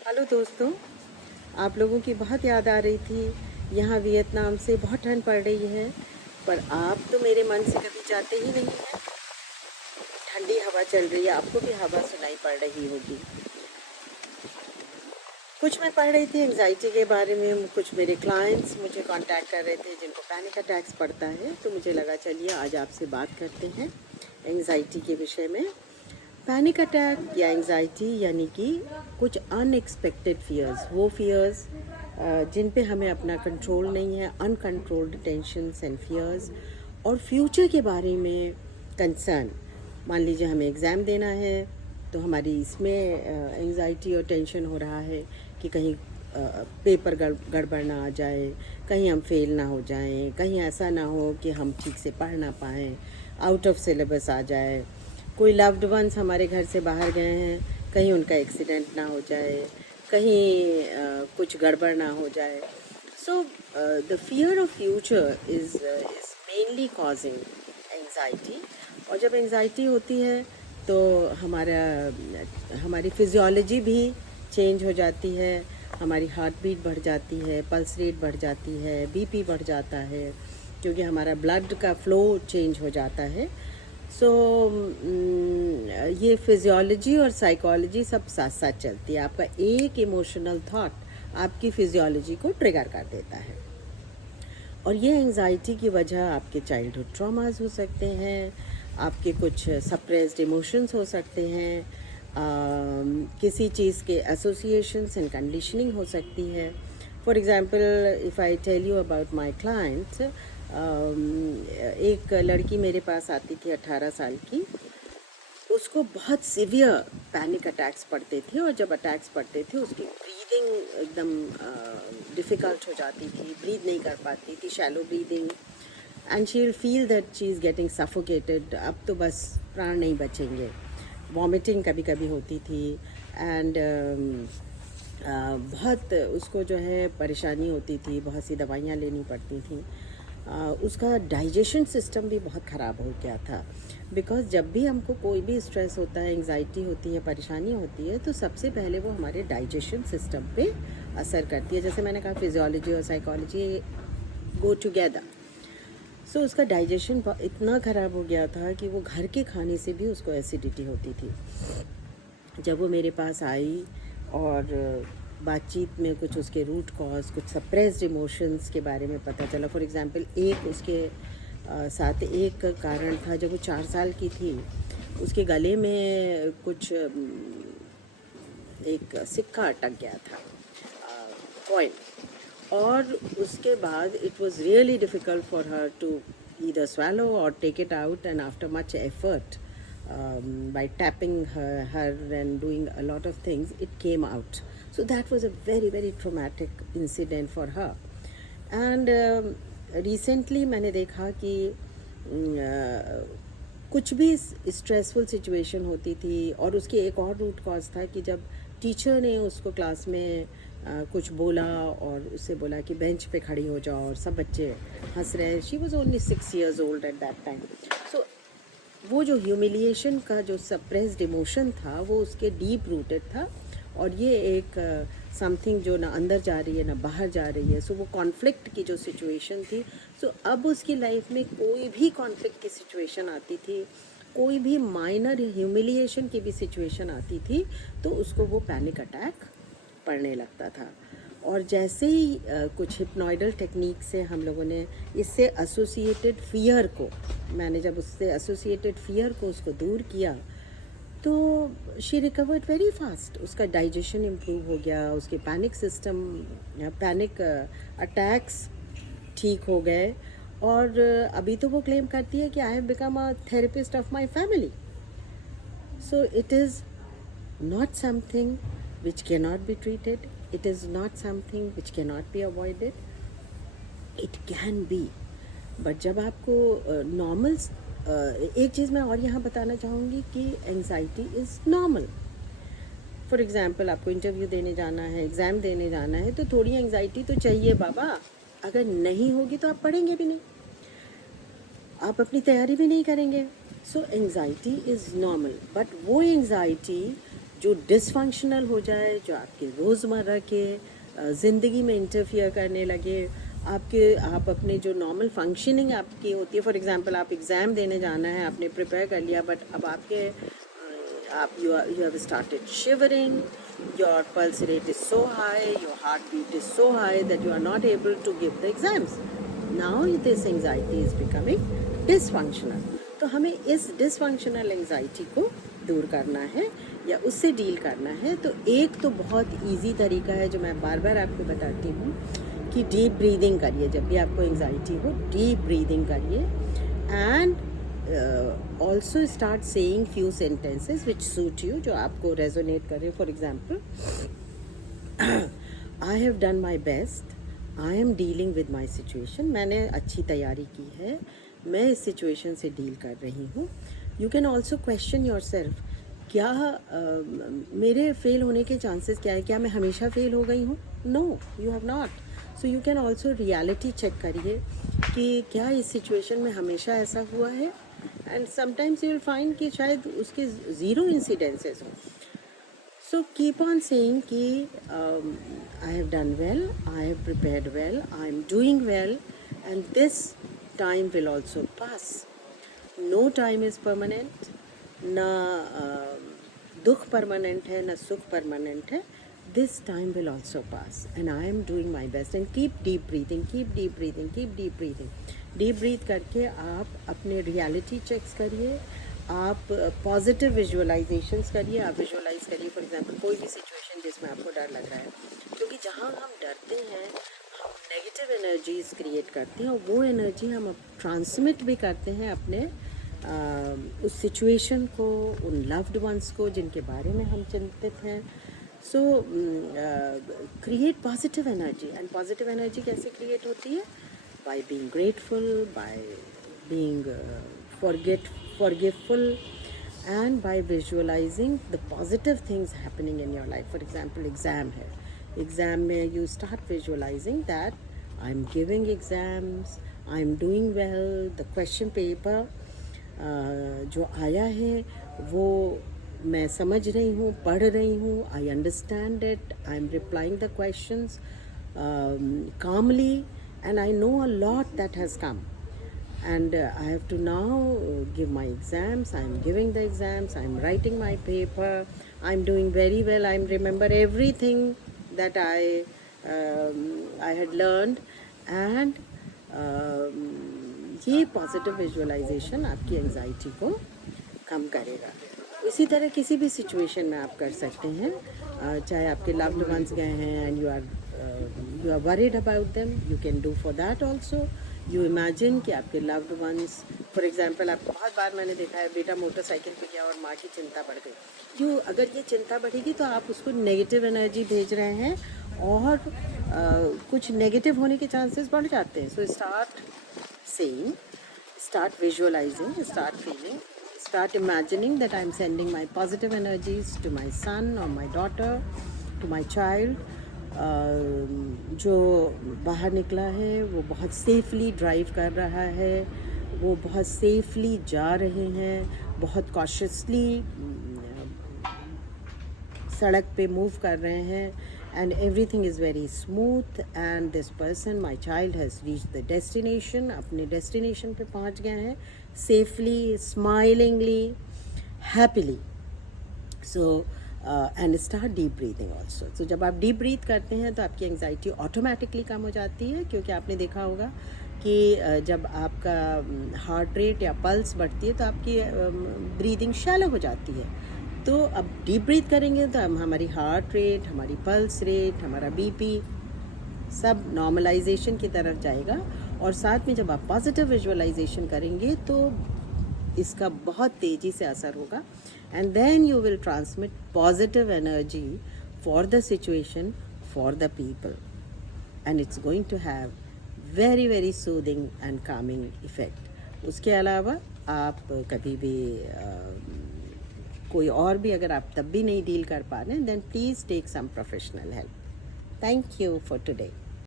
Hello दोस्तों, आप लोगों की बहुत याद आ रही थी। यहाँ वियतनाम से बहुत ठंड पड़ रही है, पर आप तो मेरे मन से कभी जाते ही नहीं हैं। ठंडी हवा चल रही है, आपको भी हवा सुनाई पड़ रही होगी। कुछ मैं पढ़ रही थी एंजाइटी के बारे में। कुछ मेरे क्लाइंट्स मुझे कांटेक्ट कर रहे थे जिनको पैनिक अटैक्स पड़ता है, तो मुझे लगा चलिए आज आपसे बात करते हैं एंजाइटी के विषय में। पैनिक अटैक या एंजाइटी यानी कि कुछ अनएक्सपेक्टेड फियर्स, वो फियर्स जिन पे हमें अपना कंट्रोल नहीं है, अनकंट्रोल्ड टेंशन्स एंड फियर्स, और फ्यूचर के बारे में कंसर्न। मान लीजिए हमें एग्ज़ाम देना है, तो हमारी इसमें एंजाइटी और टेंशन हो रहा है कि कहीं पेपर गड़बड़ ना आ जाए, कहीं हम फेल ना हो जाएं, कहीं ऐसा ना हो कि हम ठीक से पढ़ ना पाएँ, आउट ऑफ सिलेबस आ जाए। कोई लव्ड वंस हमारे घर से बाहर गए हैं, कहीं उनका एक्सीडेंट ना हो जाए, कहीं कुछ गड़बड़ ना हो जाए। So the fear of future is mainly causing anxiety. और जब एंजाइटी होती है तो हमारी फिजियोलॉजी भी चेंज हो जाती है, हमारी हार्ट बीट बढ़ जाती है, पल्स रेट बढ़ जाती है, बीपी बढ़ जाता है, क्योंकि हमारा ब्लड का फ़्लो चेंज हो जाता है। सो ये फिजियोलॉजी और साइकोलॉजी सब साथ साथ चलती है। आपका एक इमोशनल थॉट आपकी फिजियोलॉजी को ट्रिगर कर देता है, और ये एंजाइटी की वजह आपके चाइल्डहुड ट्रॉमास हो सकते हैं, आपके कुछ सप्रेस्ड इमोशंस हो सकते हैं, किसी चीज़ के एसोसिएशंस एंड कंडीशनिंग हो सकती है। For example, if I tell you about my client, एक लड़की मेरे पास आती थी 18 साल की। उसको बहुत सीवियर पैनिक अटैक्स पड़ते थे, और जब अटैक्स पड़ते थे उसकी ब्रीदिंग एकदम डिफ़िकल्ट हो जाती थी, ब्रीद नहीं कर पाती थी, shallow breathing, and she will feel that she is getting suffocated, अब तो बस प्राण नहीं बचेंगे। वॉमिटिंग कभी कभी होती थी, एंड बहुत उसको जो है परेशानी होती थी, बहुत सी दवाइयाँ लेनी पड़ती थी। उसका डाइजेशन सिस्टम भी बहुत ख़राब हो गया था, बिकॉज़ जब भी हमको कोई भी स्ट्रेस होता है, एंजाइटी होती है, परेशानी होती है, तो सबसे पहले वो हमारे डाइजेशन सिस्टम पे असर करती है। जैसे मैंने कहा, फिजियोलॉजी और साइकोलॉजी गो टुगेदर। सो उसका डाइजेशन इतना ख़राब हो गया था कि वो घर के खाने से भी उसको एसिडिटी होती थी। जब वो मेरे पास आई और बातचीत में कुछ उसके रूट कॉज, कुछ सप्रेस्ड इमोशंस के बारे में पता चला। फॉर एग्ज़ाम्पल, एक उसके साथ एक कारण था। जब वो 4 साल की थी, उसके गले में कुछ एक सिक्का अटक गया था, कॉइन, और उसके बाद it was really difficult for her to either swallow or take it out, and after much effort, by tapping her and doing a lot of things, it came out. So that was a very very traumatic incident for her. And recently मैंने देखा कि कुछ भी stressful situation होती थी, और उसकी एक और रूट कॉज था कि जब टीचर ने उसको क्लास में कुछ बोला और उससे बोला कि बेंच पे खड़ी हो जाओ, और सब बच्चे हंस रहे हैं। She was only 6 years old at that time. So वो जो ह्यूमिलिएशन का जो सप्रेस्ड इमोशन था, वो उसके डीप रूटेड था, और ये एक समथिंग जो ना अंदर जा रही है ना बाहर जा रही है। सो वो कॉन्फ्लिक्ट की जो सिचुएशन थी, सो अब उसकी लाइफ में कोई भी कॉन्फ्लिक्ट की सिचुएशन आती थी, कोई भी माइनर ह्यूमिलिएशन की भी सिचुएशन आती थी, तो उसको वो पैनिक अटैक पड़ने लगता था। और जैसे ही कुछ हिप्नोइडल टेक्निक से हम लोगों ने इससे एसोसिएटेड फ़ियर को, मैंने जब उससे एसोसिएटेड फ़ियर को उसको दूर किया, तो शी रिकवर्ड वेरी फास्ट। उसका डाइजेशन इम्प्रूव हो गया, उसके पैनिक सिस्टम, पैनिक अटैक्स ठीक हो गए, और अभी तो वो क्लेम करती है कि I have become a therapist of my family. So it is not something which cannot be treated, it is not something which cannot be avoided, it can be। but जब आपको नॉर्मल एक चीज़ मैं और यहाँ बताना चाहूँगी कि anxiety is normal. For example, आपको इंटरव्यू देने जाना है, एग्ज़ाम देने जाना है, तो थोड़ी एंजाइटी तो चाहिए बाबा। अगर नहीं होगी तो आप पढ़ेंगे भी नहीं, आप अपनी तैयारी भी नहीं करेंगे। सो एंजाइटी इज़ नॉर्मल, बट वो एंजाइटी जो डिसफंक्शनल हो जाए, जो आपके रोज़मर्रा के ज़िंदगी में इंटरफियर करने लगे, आप अपने जो नॉर्मल फंक्शनिंग आपकी होती है, फॉर एग्जांपल आप एग्ज़ाम देने जाना है, आपने प्रिपेयर कर लिया, बट अब आपके आप you have started shivering, your pulse rate is so high, your heartbeat is so high that you are not able to give the exams. Now this anxiety is becoming dysfunctional. तो हमें इस dysfunctional anxiety को दूर करना है या उससे deal करना है। तो एक तो बहुत इजी तरीका है जो मैं बार बार आपको बताती हूँ कि डीप ब्रीदिंग करिए। जब भी आपको एंजाइटी हो, डीप ब्रीदिंग करिए and also start saying few sentences which suit you, जो आपको resonate करे। For example, I have done my best, I am dealing with my situation, मैंने अच्छी तैयारी की है, मैं इस situation से डील कर रही हूँ। You can also question yourself, क्या मेरे फेल होने के चांसेस क्या है, क्या मैं हमेशा फेल हो गई हूँ? No, you have not. So you can also reality check करिए कि क्या इस सिचुएशन में हमेशा ऐसा हुआ है, and sometimes you will find कि शायद उसके ज़ीरो इंसिडेंसेस हों। सो कीप ऑन सेइंग कि I have done well, I have prepared well, I am doing well, and this time will also pass. No time is permanent, ना दुख permanent है, ना सुख परमानेंट है। This time will also pass and I am doing my best, and keep deep breathing, keep deep breathing, keep deep breathing. Deep breathe करके आप अपने reality checks करिए, आप पॉजिटिव विजुअलाइजेशंस करिए, आप विजुअलाइज करिए फॉर एग्जांपल कोई भी सिचुएशन जिसमें आपको डर लग रहा है, क्योंकि जहाँ हम डरते हैं हम नेगेटिव एनर्जीज क्रिएट करते हैं और वो एनर्जी हम ट्रांसमिट भी करते हैं अपने उस सिचुएशन को, उन लव्ड वंस को जिनके बारे में हम चिंतित हैं। सो create positive energy, and positive energy कैसे क्रिएट होती है? By being grateful, by being forgetful, and by visualizing the positive things happening in your life. For example, exam है, exam में you start visualizing that I'm giving exams, I'm doing well, the question paper जो आया है वो मैं समझ रही हूँ, पढ़ रही हूँ, I understand it, I am replying the questions calmly, and I know a lot that has come, and I have to now give my exams. I am giving the exams, I am writing my paper, I am doing very well, I remember everything that I had learned, and ये positive visualisation आपकी anxiety को कम करेगा। इसी तरह किसी भी situation में आप कर सकते हैं, चाहे आपके लव्ड वंस गए हैं and you are worried about them, you can do for that also. You imagine कि आपके लव्ड वंस, फॉर एग्जांपल आप बहुत बार मैंने देखा है बेटा मोटरसाइकिल पे गया और माँ की चिंता बढ़ गई। क्यों? अगर ये चिंता बढ़ेगी तो आप उसको नेगेटिव एनर्जी भेज रहे हैं और कुछ नेगेटिव होने के चांसेस बढ़ जाते हैं। So start saying, start visualizing, start feeling, start imagining that I'm sending my positive energies to my son or my daughter, to my child, जो बाहर निकला है वो बहुत सेफली ड्राइव कर रहा है, वो बहुत सेफली जा रहे हैं, बहुत कॉशियसली सड़क पे मूव कर रहे हैं, and everything is very smooth, and this person, my child, has reached the destination, अपने destination पे पहुंच गए हैं safely, smilingly, happily. So and start deep breathing also. So जब आप deep breathe करते हैं तो आपकी anxiety automatically कम हो जाती है, क्योंकि आपने देखा होगा कि जब आपका हार्ट रेट या पल्स बढ़ती है तो आपकी ब्रीदिंग शैलो हो जाती है। तो अब डीप ब्रीथ करेंगे तो हमारी हार्ट रेट, हमारी पल्स रेट, हमारा बीपी सब नॉर्मलाइजेशन की तरफ जाएगा, और साथ में जब आप पॉजिटिव विजुअलाइजेशन करेंगे तो इसका बहुत तेज़ी से असर होगा, and then you will transmit positive energy for the situation, for the people, and it's going to have very very soothing and calming effect. उसके अलावा आप कभी भी कोई और भी अगर आप तब भी नहीं डील कर पा रहे हैं, then please take some professional help. Thank you for today.